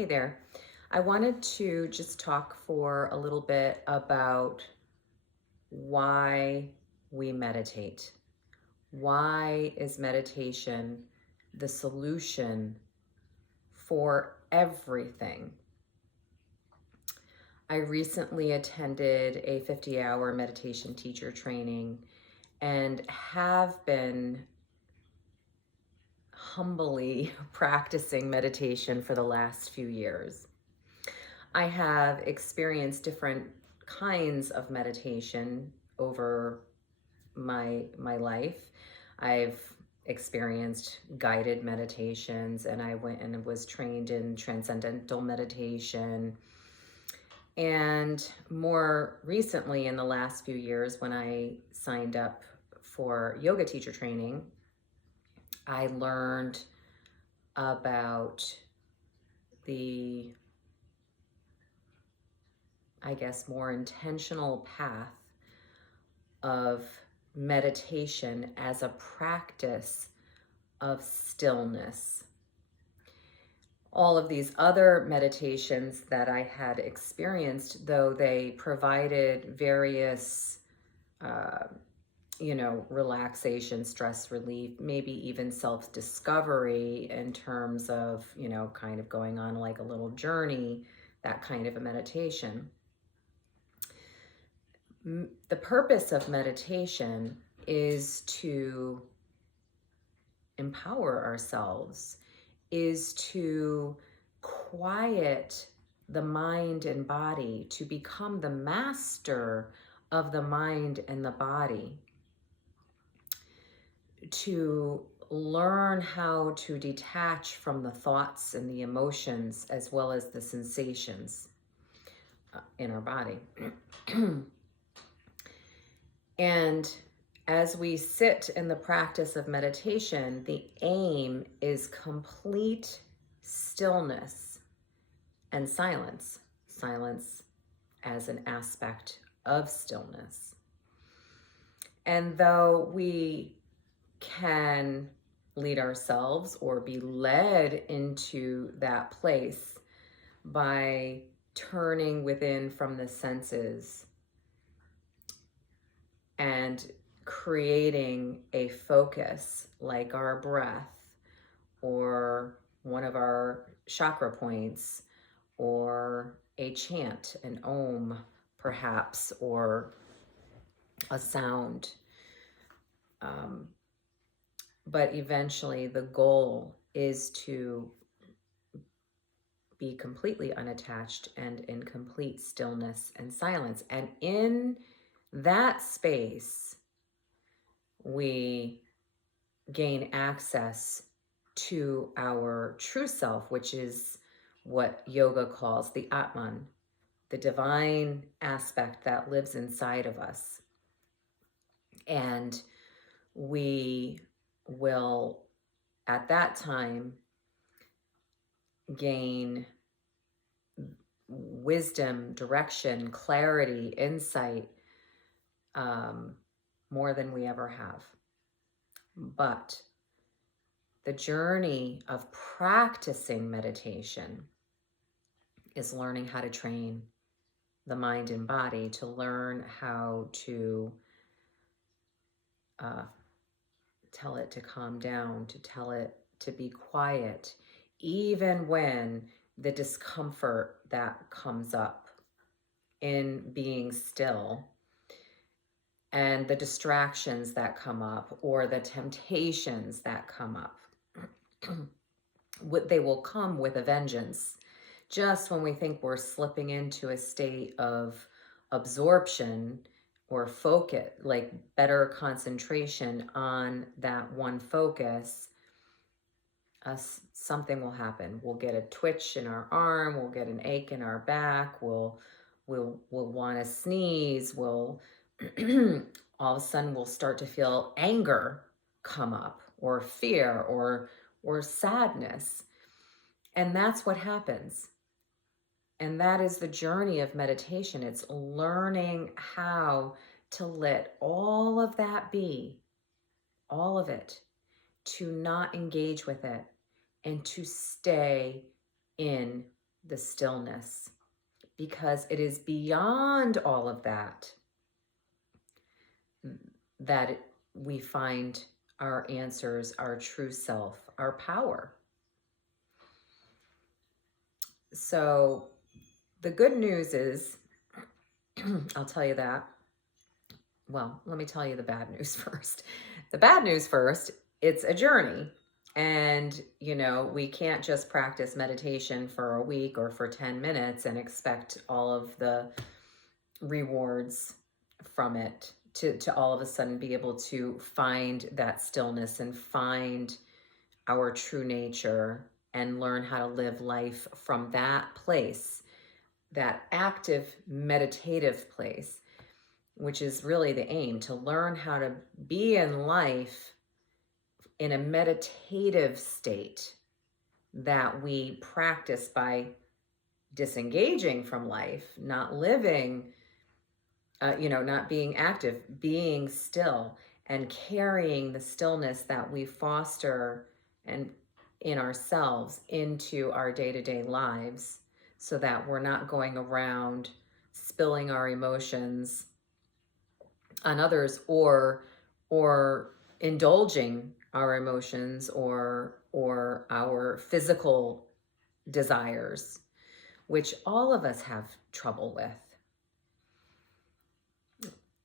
Hey there. I wanted to just talk for a little bit about why we meditate. Why is meditation the solution for everything? I recently attended a 50-hour meditation teacher training and have been humbly practicing meditation for the last few years. I have experienced different kinds of meditation over my life. I've experienced guided meditations, and I went and was trained in transcendental meditation. And more recently, in the last few years, when I signed up for yoga teacher training, I learned about the, I guess, more intentional path of meditation as a practice of stillness. All of these other meditations that I had experienced, though they provided various, relaxation, stress relief, maybe even self-discovery in terms of, kind of going on like a little journey, that kind of a meditation. The purpose of meditation is to empower ourselves, is to quiet the mind and body, to become the master of the mind and the body, to learn how to detach from the thoughts and the emotions as well as the sensations in our body. And as we sit in the practice of meditation, the aim is complete stillness and silence. Silence as an aspect of stillness. And though we can lead ourselves or be led into that place by turning within from the senses and creating a focus like our breath or one of our chakra points or a chant, an om perhaps, or a sound. But eventually the goal is to be completely unattached and in complete stillness and silence. And in that space, we gain access to our true self, which is what yoga calls the Atman, the divine aspect that lives inside of us. And we will, at that time, gain wisdom, direction, clarity, insight, more than we ever have. But the journey of practicing meditation is learning how to train the mind and body, to learn how to tell it to calm down, to tell it to be quiet, even when the discomfort that comes up in being still and the distractions that come up or the temptations that come up. They will come with a vengeance. Just when we think we're slipping into a state of absorption or focus, like better concentration on that one focus, something will happen. We'll get a twitch in our arm, we'll get an ache in our back, we'll want to sneeze, we'll all of a sudden we'll start to feel anger come up, or fear, or sadness. And that's what happens. And that is the journey of meditation. It's learning how to let all of that be, all of it, to not engage with it and to stay in the stillness, because it is beyond all of that that we find our answers, our true self, our power. So the good news is, I'll tell you that. Well, let me tell you the bad news first. The bad news first, it's a journey. And, we can't just practice meditation for a week or for 10 minutes and expect all of the rewards from it to all of a sudden be able to find that stillness and find our true nature and learn how to live life from that place, that active meditative place, which is really the aim, to learn how to be in life in a meditative state that we practice by disengaging from life, not living, not being active, being still, and carrying the stillness that we foster and in ourselves into our day-to-day lives, so that we're not going around spilling our emotions on others, or indulging our emotions or our physical desires, which all of us have trouble with.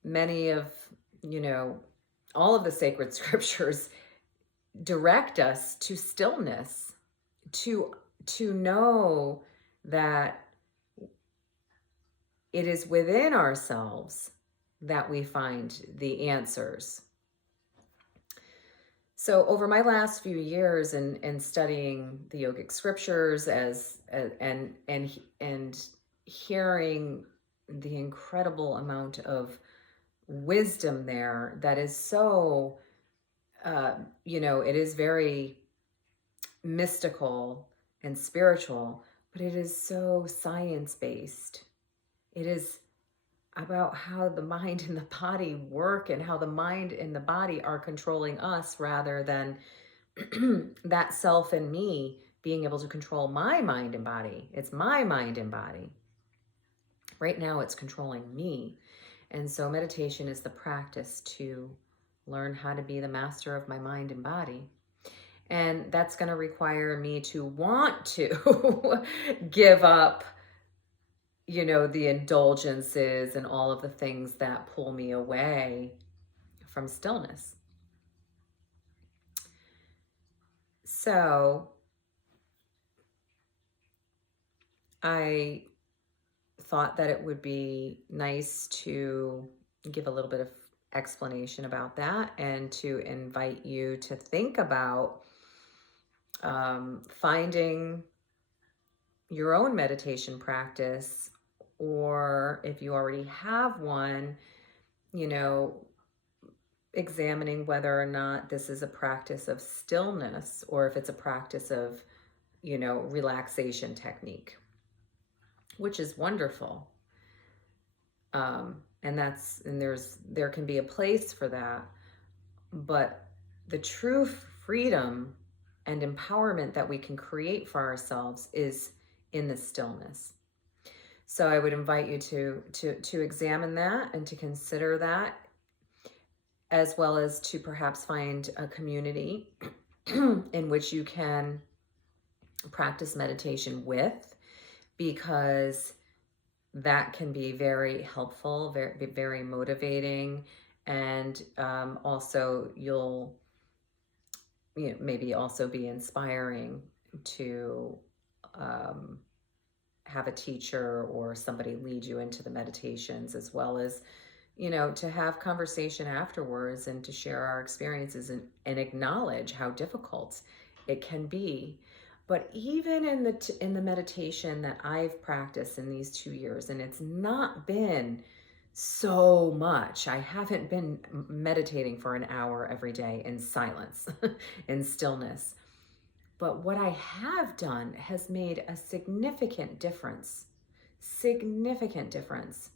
Many of, all of the sacred scriptures direct us to stillness, to know that it is within ourselves that we find the answers. So over my last few years in studying the yogic scriptures and hearing the incredible amount of wisdom there, that is so, it is very mystical and spiritual, but it is so science-based. It is about how the mind and the body work, and how the mind and the body are controlling us, rather than that self and me being able to control my mind and body. It's my mind and body. Right now it's controlling me. And so meditation is the practice to learn how to be the master of my mind and body. And that's going to require me to want to give up the indulgences and all of the things that pull me away from stillness. So I thought that it would be nice to give a little bit of explanation about that, and to invite you to think about finding your own meditation practice, or if you already have one, examining whether or not this is a practice of stillness, or if it's a practice of, relaxation technique, which is wonderful. And there can be a place for that, but the true freedom and empowerment that we can create for ourselves is in the stillness. So I would invite you to examine that and to consider that, as well as to perhaps find a community in which you can practice meditation with, because that can be very helpful, very, very motivating. And also you'll maybe also be inspiring to have a teacher or somebody lead you into the meditations, as well as to have conversation afterwards, and to share our experiences and acknowledge how difficult it can be. But even in the meditation that I've practiced in these 2 years, and it's not been so much. I haven't been meditating for an hour every day in silence, in stillness. But what I have done has made a significant difference. Significant difference.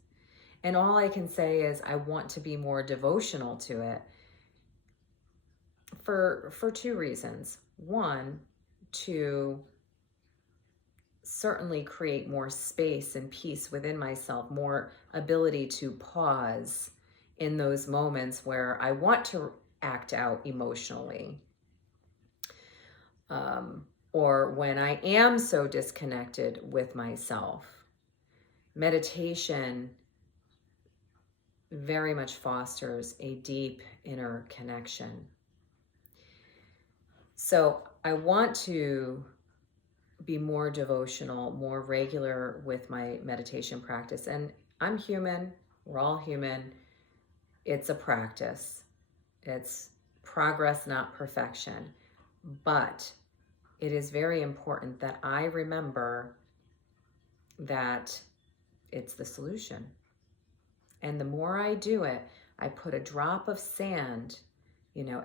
And all I can say is I want to be more devotional to it for 2 reasons. One, to certainly create more space and peace within myself, more ability to pause in those moments where I want to act out emotionally. Or when I am so disconnected with myself. Meditation very much fosters a deep inner connection. So I want to be more devotional, more regular with my meditation practice. And I'm human, we're all human. It's a practice. It's progress, not perfection. But it is very important that I remember that it's the solution. And the more I do it, I put a drop of sand,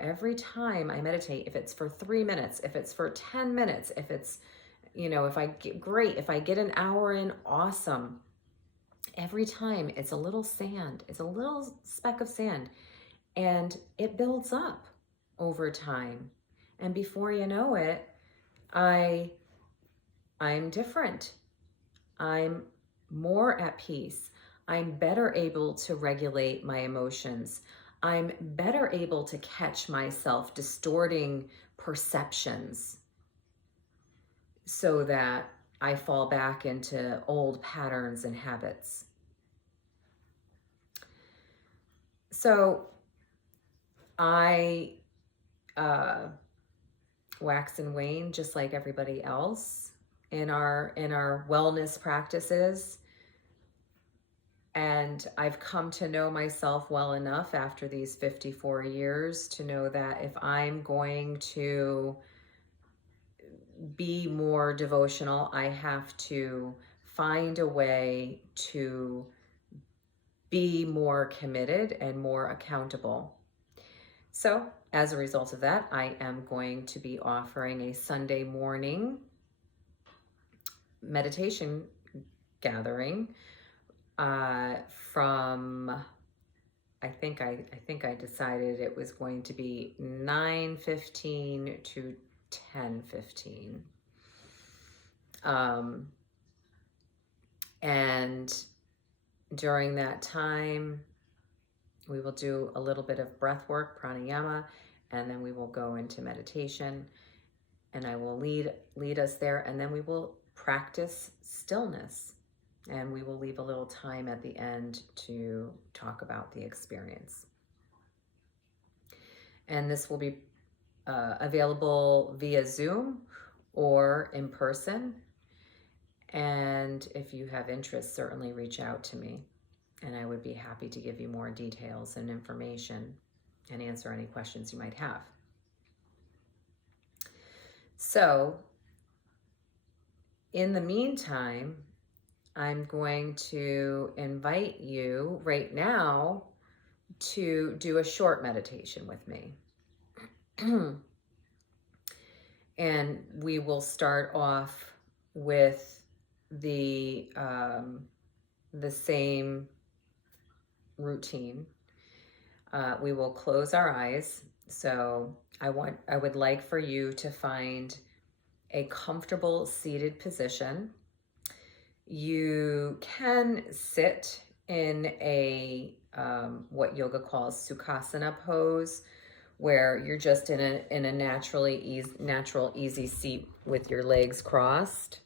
every time I meditate, if it's for 3 minutes, if it's for 10 minutes, if it's, if I get great, if I get an hour in, awesome. Every time it's a little sand, it's a little speck of sand, and it builds up over time. And before you know it, I'm different. I'm more at peace. I'm better able to regulate my emotions. I'm better able to catch myself distorting perceptions so that I fall back into old patterns and habits. So I wax and wane just like everybody else in our wellness practices. And I've come to know myself well enough after these 54 years to know that if I'm going to be more devotional, I have to find a way to be more committed and more accountable. So as a result of that, I am going to be offering a Sunday morning meditation gathering from, I think I decided it was going to be 9:15 to 10:15. And during that time, we will do a little bit of breath work, pranayama, and then we will go into meditation, and I will lead us there, and then we will practice stillness. And we will leave a little time at the end to talk about the experience. And this will be available via Zoom or in person. And if you have interest, certainly reach out to me. And I would be happy to give you more details and information and answer any questions you might have. So, in the meantime, I'm going to invite you right now to do a short meditation with me. And we will start off with the same routine. We will close our eyes. So I would like for you to find a comfortable seated position. You can sit in a what yoga calls Sukhasana pose, where you're just in a natural easy seat with your legs crossed,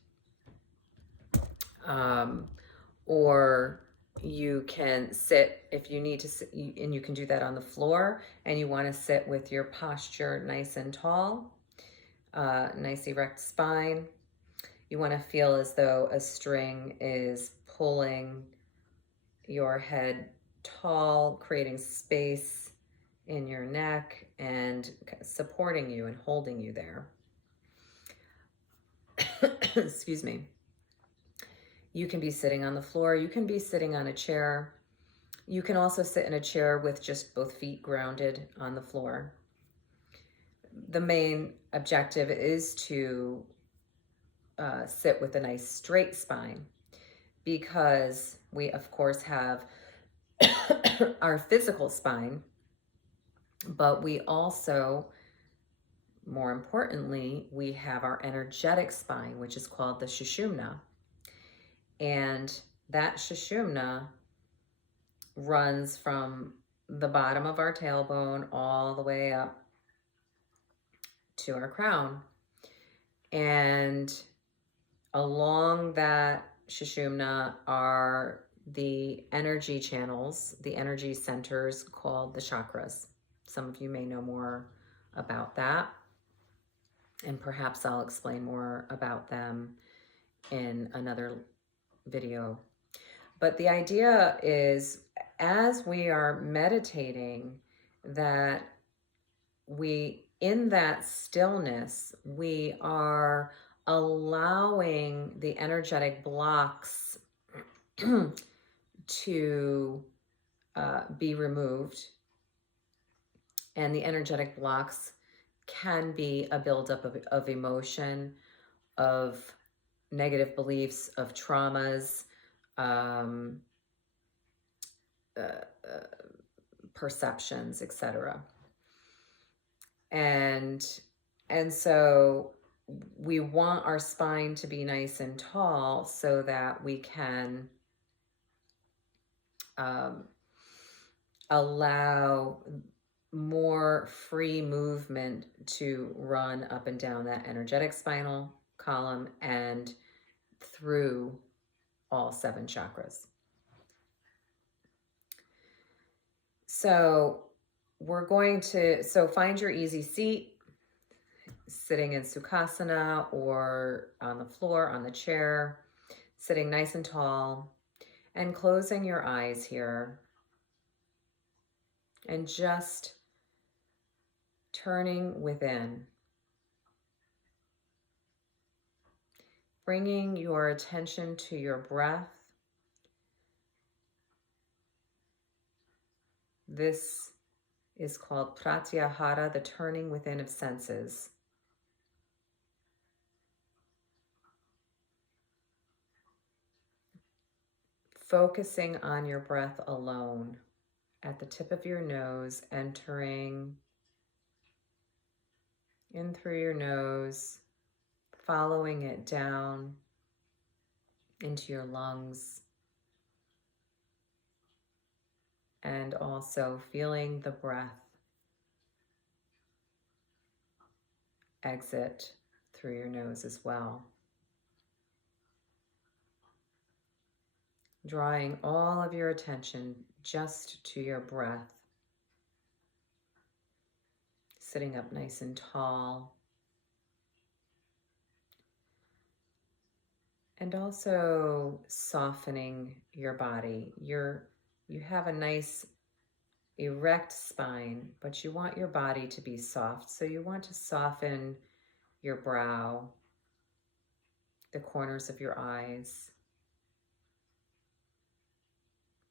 or you can sit if you need to sit, and you can do that on the floor, and you want to sit with your posture nice and tall, nice erect spine. You want to feel as though a string is pulling your head tall, creating space in your neck and supporting you and holding you there. Excuse me. You can be sitting on the floor. You can be sitting on a chair. You can also sit in a chair with just both feet grounded on the floor. The main objective is to sit with a nice straight spine, because we of course have our physical spine, but we also more importantly, we have our energetic spine, which is called the Sushumna. And that Sushumna runs from the bottom of our tailbone all the way up to our crown. And along that Sushumna are the energy channels, the energy centers called the chakras. Some of you may know more about that, and perhaps I'll explain more about them in another video. But the idea is, as we are meditating, that in that stillness, we are allowing the energetic blocks to be removed. And the energetic blocks can be a buildup of emotion, of negative beliefs, of traumas, perceptions, etc. And so we want our spine to be nice and tall so that we can allow more free movement to run up and down that energetic spinal column and through all 7 chakras. So we're going to, find your easy seat, sitting in Sukhasana or on the floor, on the chair, sitting nice and tall, and closing your eyes here, and just turning within. Bringing your attention to your breath. This is called pratyahara, the turning within of senses. Focusing on your breath alone, at the tip of your nose, entering in through your nose, following it down into your lungs, and also feeling the breath exit through your nose as well. Drawing all of your attention just to your breath. Sitting up nice and tall. And also softening your body. You have a nice erect spine, but you want your body to be soft. So you want to soften your brow, the corners of your eyes,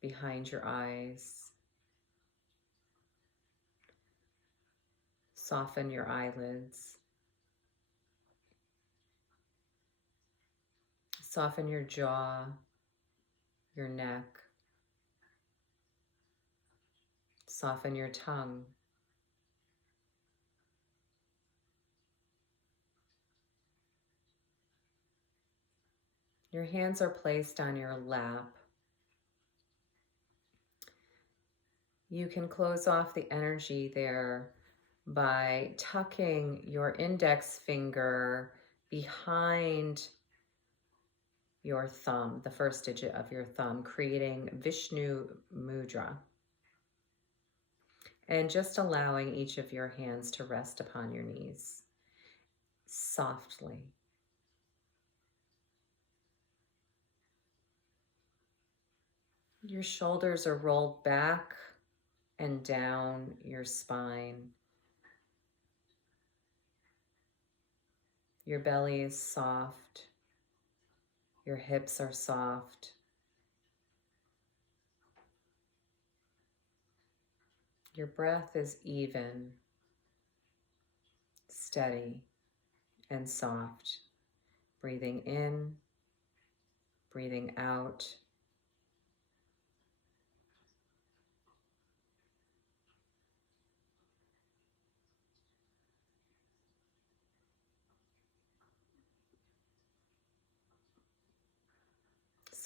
behind your eyes. Soften your eyelids. Soften your jaw, your neck. Soften your tongue. Your hands are placed on your lap. You can close off the energy there by tucking your index finger behind your thumb, the first digit of your thumb, creating Vishnu Mudra. And just allowing each of your hands to rest upon your knees softly. Your shoulders are rolled back and down your spine. Your belly is soft. Your hips are soft. Your breath is even, steady, and soft. Breathing in, breathing out.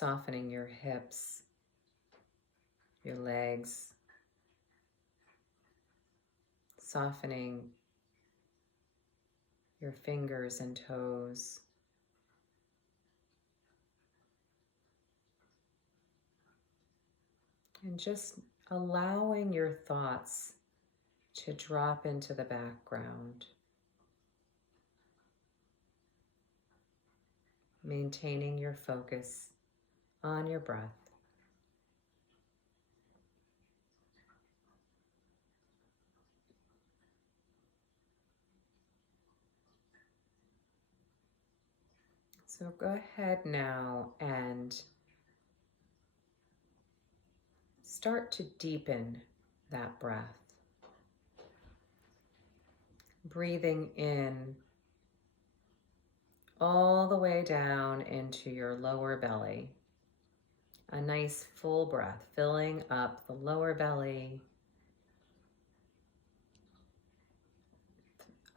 softening your hips, your legs, softening your fingers and toes. And just allowing your thoughts to drop into the background. Maintaining your focus on your breath. So go ahead now and start to deepen that breath. Breathing in all the way down into your lower belly. A nice full breath, filling up the lower belly,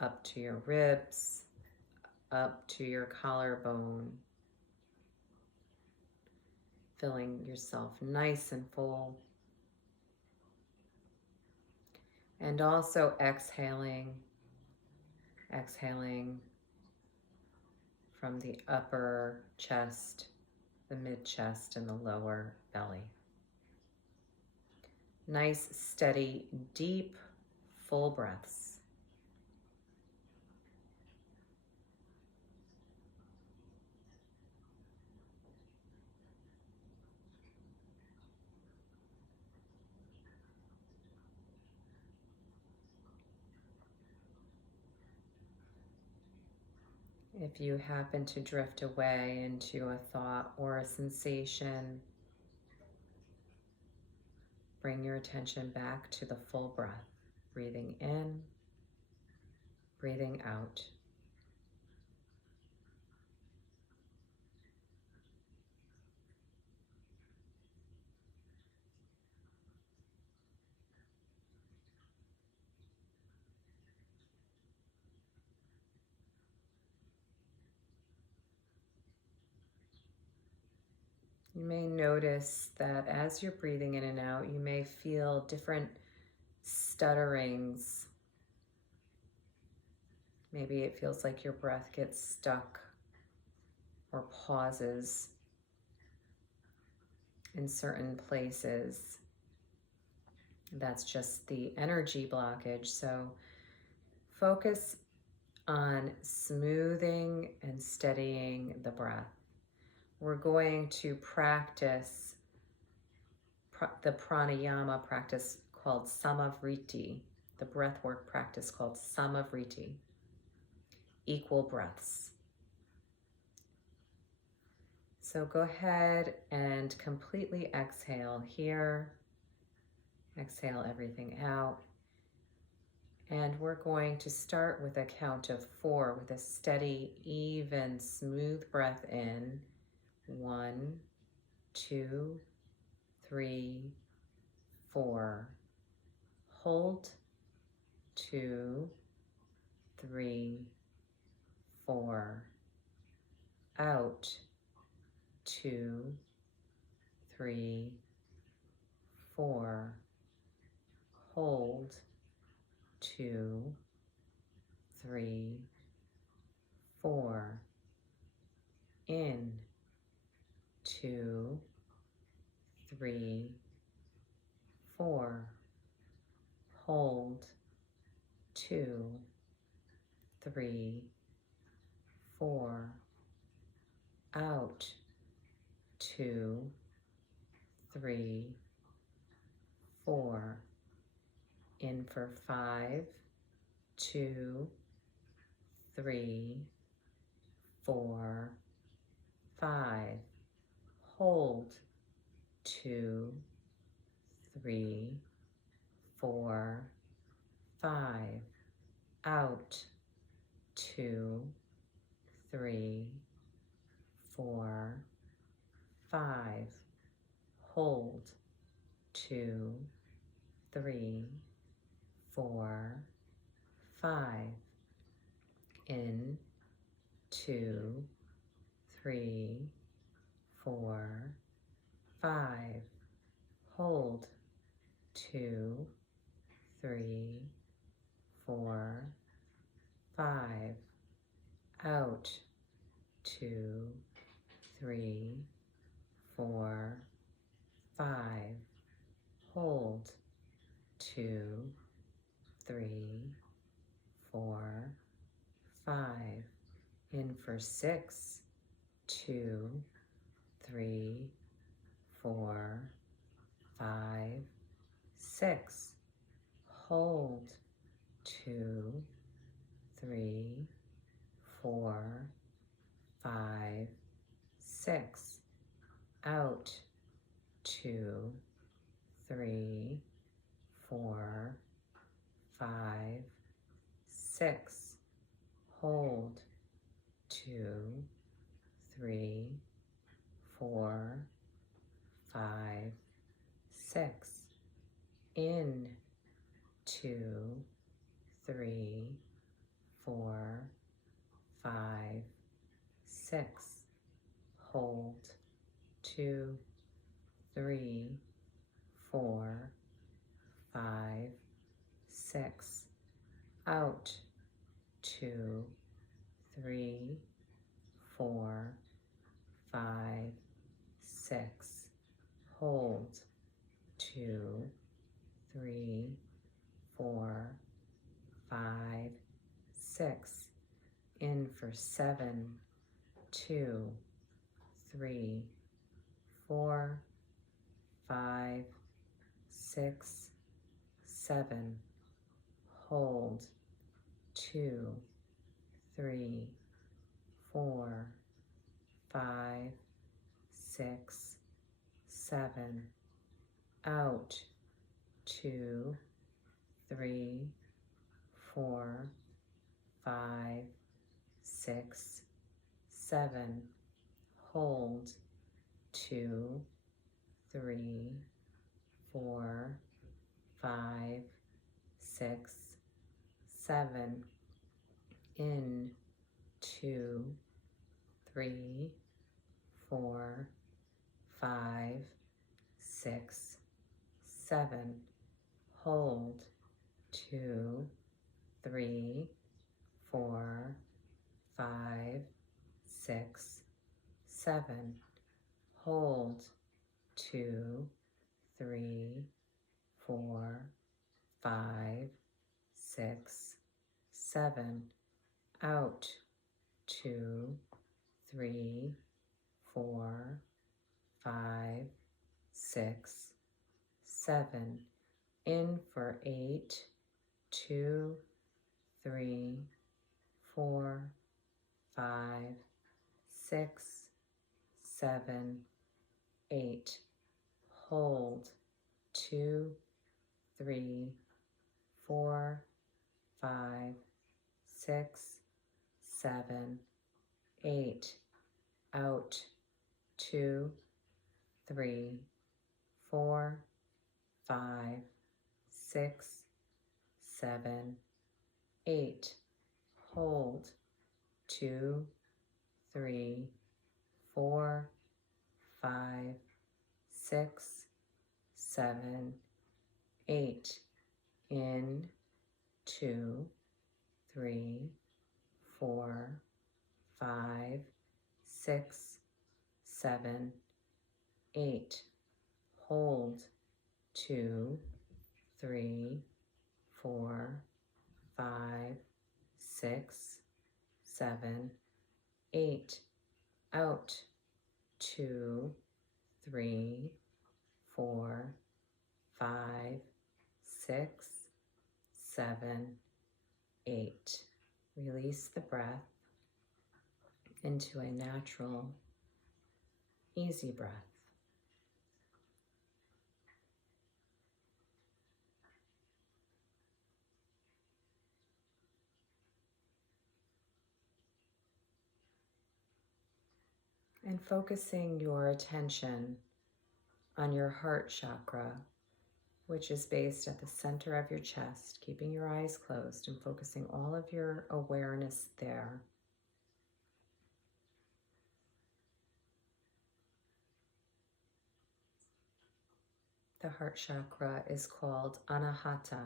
up to your ribs, up to your collarbone. Filling yourself nice and full. And also exhaling from the upper chest, the mid-chest, and the lower belly. Nice, steady, deep, full breaths. If you happen to drift away into a thought or a sensation, bring your attention back to the full breath, breathing in, breathing out. You may notice that as you're breathing in and out, you may feel different stutterings. Maybe it feels like your breath gets stuck or pauses in certain places. That's just the energy blockage. So focus on smoothing and steadying the breath. We're going to practice the pranayama practice called samavriti, the breathwork practice called samavriti, equal breaths. So go ahead and completely exhale here. Exhale everything out. And we're going to start with a count of 4 with a steady, even, smooth breath in. 1, 2, 3, 4. Hold. 2, 3, 4. Out. 2, 3, 4. Hold. 2, 3, 4. In. 2, 3, 4. Hold. 2, 3, 4. Out. 2, 3, 4. In for 5, 2, 3, 4, 5. Hold. 2, 3, 4, 5. Out. 2, 3, 4, 5. Hold. 2, 3, 4, 5. In. 2, 3, 4, 5. Hold. 2, 3, 4, 5. Out. 2, 3, 4, 5. Hold. 2, 3, 4, 5. In for 6, 2, 3, 4, 5, 6. Hold. 2, 3, 4, 5, 6. Out. 2, 3, 4, 5, 6. Hold. 2, 3, 4, 5, 6. In. 2, 3, 4, 5, 6. Hold. 2, 3, 4, 5, 6. Out. 2, 3, 4, 5, 6. Hold. 2, 3, 4, 5, 6. In for 7, 2, 3, 4, 5, 6, 7. Hold. 2, 3, 4, 5, 6, 7. Out. 2, 3, 4, 5, 6, 7. Hold. 2, 3, 4, 5, 6, 7. In. 2, 3, 4, 5, 6, 7. Hold. 2, 3, 4, 5, 6, 7. Hold. 2, 3, 4, 5, 6, 7. Out. 2, 3, 4, 5, 6, 7. In for 8, 2, 3, 4, 5, 6, 7, 8. Hold. 2, 3, 4, 5, 6, 7, 8. Out. 2, 3, 4, 5, 6, 7, 8. Hold. 2, 3, 4, 5, 6, 7, 8. In. 2, 3, 4, 5, 6, 7, 8. Hold. 2, 3, 4, 5, 6, 7, 8. Out. 2, 3, 4, 5, 6, 7, 8. Release the breath into a natural, easy breath. And focusing your attention on your heart chakra, which is based at the center of your chest, keeping your eyes closed and focusing all of your awareness there. The heart chakra is called Anahata.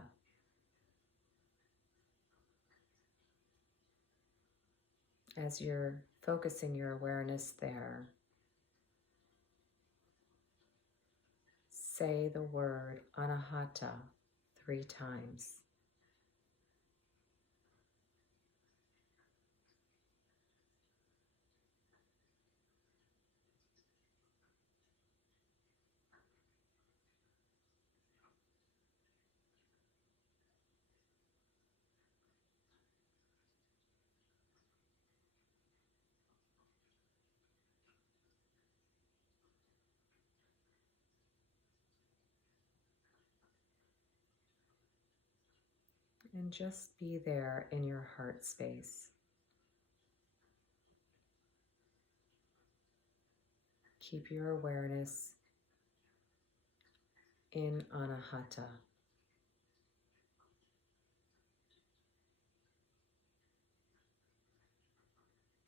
As you're focusing your awareness there, say the word Anahata 3 times. And just be there in your heart space. Keep your awareness in Anahata.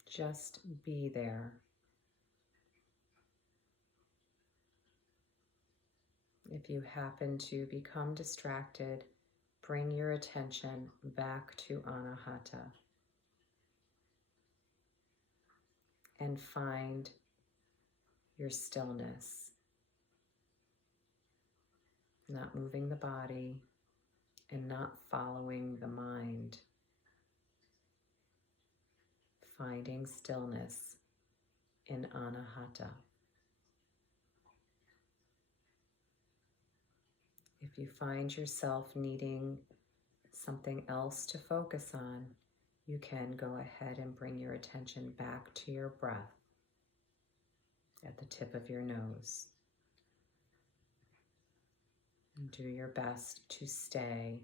Just be there. If you happen to become distracted, bring your attention back to Anahata and find your stillness, not moving the body and not following the mind, finding stillness in Anahata. If you find yourself needing something else to focus on, you can go ahead and bring your attention back to your breath at the tip of your nose. And do your best to stay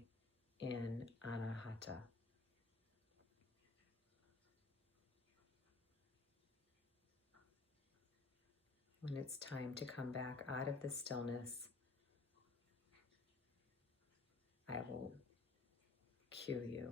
in Anahata. When it's time to come back out of the stillness, I will cue you.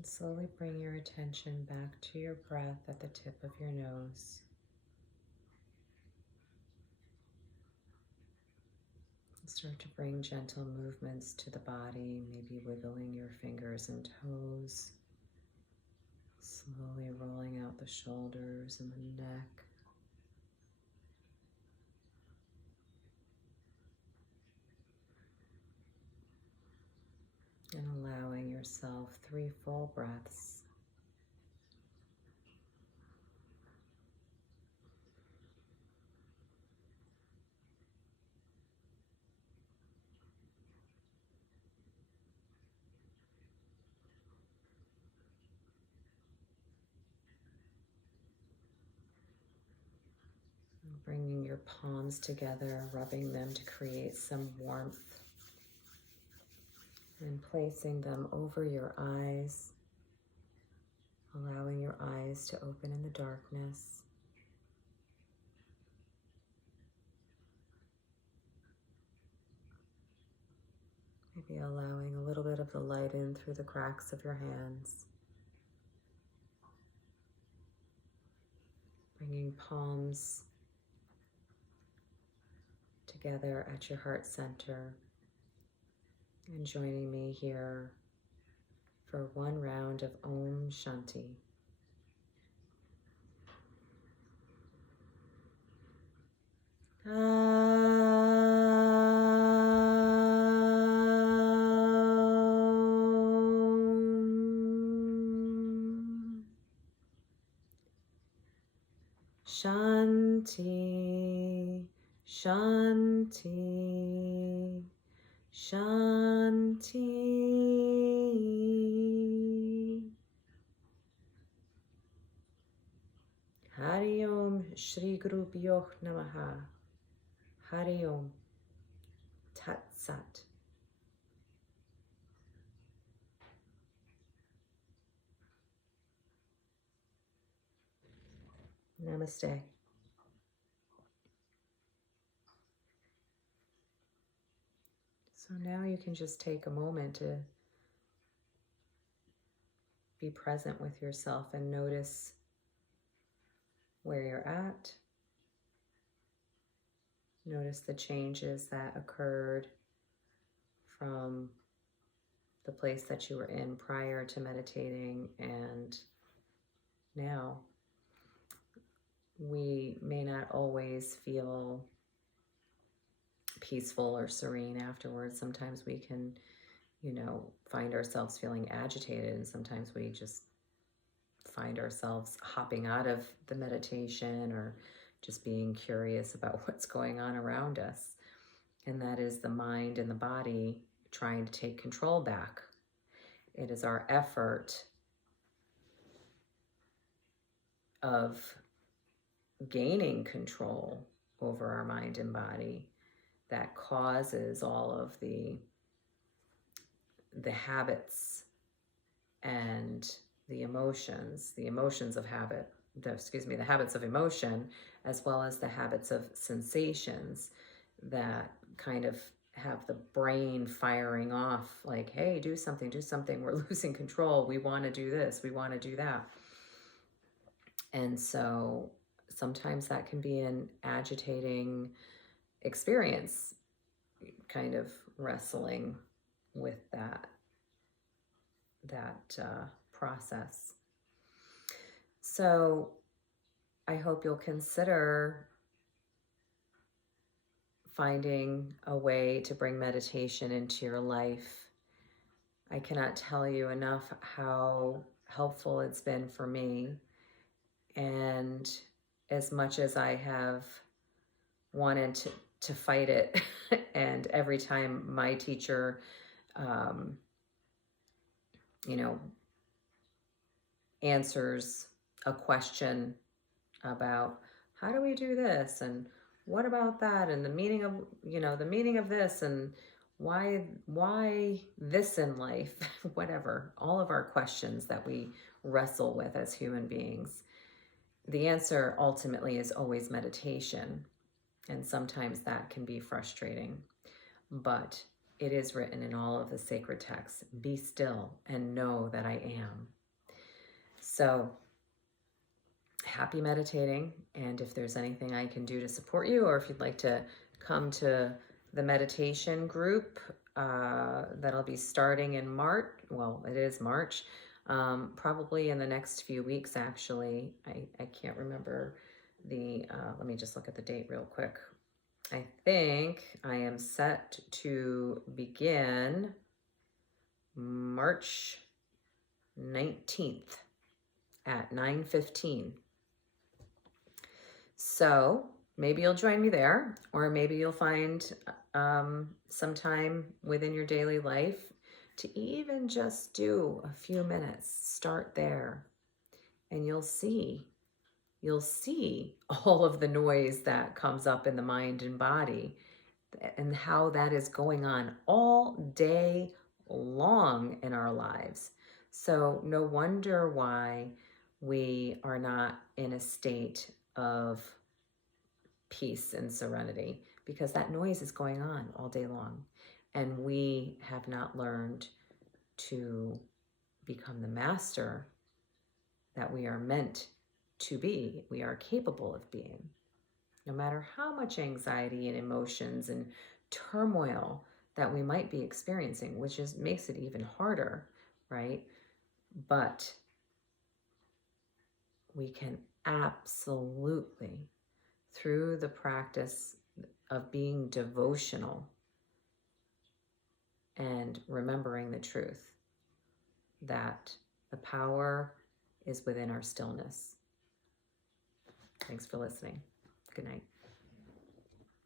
And slowly bring your attention back to your breath at the tip of your nose. Start to bring gentle movements to the body, maybe wiggling your fingers and toes. Slowly rolling out the shoulders and the neck. And allowing yourself 3 full breaths. Bringing your palms together, rubbing them to create some warmth. And placing them over your eyes, allowing your eyes to open in the darkness. Maybe allowing a little bit of the light in through the cracks of your hands. Bringing palms together at your heart center. And joining me here for 1 round of Om Shanti. Shanti, Shanti, Shanti. Hari Om Shri Guru Pyo Namaha. Hari Om Tat Sat. Namaste. So now you can just take a moment to be present with yourself and notice where you're at. Notice the changes that occurred from the place that you were in prior to meditating and now. We may not always feel peaceful or serene afterwards. Sometimes we can, find ourselves feeling agitated, and sometimes we just find ourselves hopping out of the meditation or just being curious about what's going on around us. And that is the mind and the body trying to take control back. It is our effort of gaining control over our mind and body that causes all of the habits and the emotions of habit, the habits of emotion, as well as the habits of sensations that kind of have the brain firing off like, hey, do something, we're losing control, we want to do this, we want to do that. And so sometimes that can be an agitating experience, kind of wrestling with that process. So I hope you'll consider finding a way to bring meditation into your life. I cannot tell you enough how helpful it's been for me. And as much as I have wanted to fight it, and every time my teacher, answers a question about how do we do this and what about that and the meaning of this and why this in life, whatever, all of our questions that we wrestle with as human beings, the answer ultimately is always meditation. And sometimes that can be frustrating, but it is written in all of the sacred texts, be still and know that I am. So happy meditating. And if there's anything I can do to support you, or if you'd like to come to the meditation group that'll be starting in March, well, it is March, probably in the next few weeks, actually. I can't remember let me just look at the date real quick. I think I am set to begin March 19th at 9:15. So maybe you'll join me there, or maybe you'll find some time within your daily life to even just do a few minutes. Start there, and you'll see all of the noise that comes up in the mind and body, and how that is going on all day long in our lives. So no wonder why we are not in a state of peace and serenity, because that noise is going on all day long. And we have not learned to become the master that we are meant to be, we are capable of being. No matter how much anxiety and emotions and turmoil that we might be experiencing, which makes it even harder, right? But we can absolutely, through the practice of being devotional and remembering the truth, that the power is within our stillness. Thanks for listening.